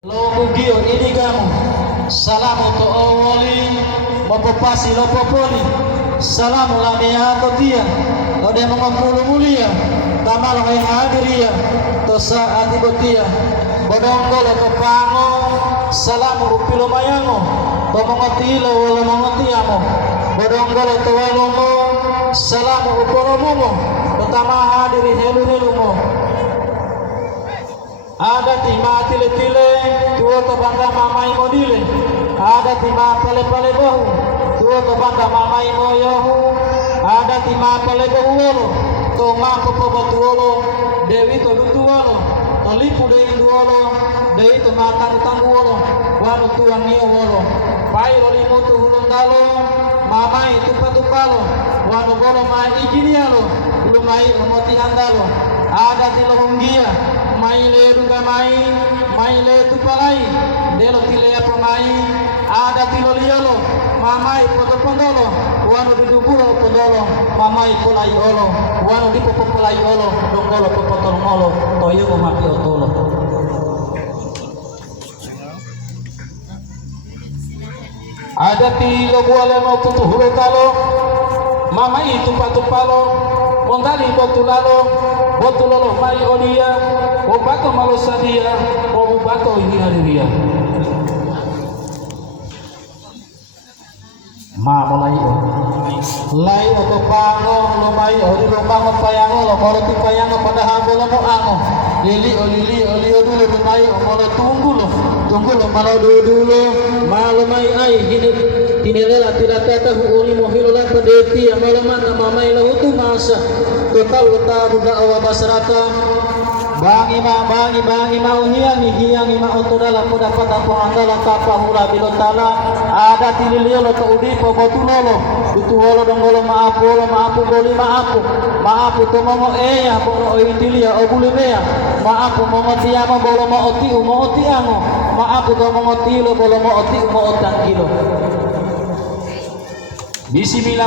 Lomugio ini kamu salamu to awali mapopasi lopopoli salamu la meato dia ode mengapulu mulia tamal hay hadiria to saat ibotia bodongo lo pango salamu upilo mayango to mengotilo wala mengotiamo bodongo lo to walomo salamu upolomumo utama hadiri helu-helumo ada tima tile-tile tuo to bangga mamai modile ada tima pale-pale bohu tuo to bangga mamai moyohu ada tima pale bohuolo to mampu pobotuolo dewi to dutuolo to lipu dewi duolo dewi to matang tanguolo wanu tuang niowolo pai lo limu tu hulundalo mamai tupalo wanu bolo mai ijinialo lumai memoti andalo ada tilo hunggia maile duga maile tupalai delo tile apa mai ada tilo liolo mamai poto pondolo wanu didubulo pondolo mamai polai olo wanu dipopo polai olo dongolo popotol ngolo toyo mati otolo ada tilo buale no putu hurutalo mamai tupalo mondali botulalo botulolo mai olia obato malosadia obato hinaria ma mulai lai oto pango lomai ori lomango payango lo moroti payango pada hambolo mo ango lili oli dulu lumai omolo tunggu lo malo dulu malo mai ai tinelela tilatata uli mohilo la padeti amalo mana mamai lo tu masa total uta buda awa basarata bangi ma hiangi ma otodala ko dapat apa andala kapa hula bilotala ada tililio to udi po botulolo tutuolo dongolo maapu boli maapu to momo eya bolo oitilia obulimea maapu momo tiama bolo mo oti ango maapu to momo tilo bolo mo oti mo otangilo bismillah.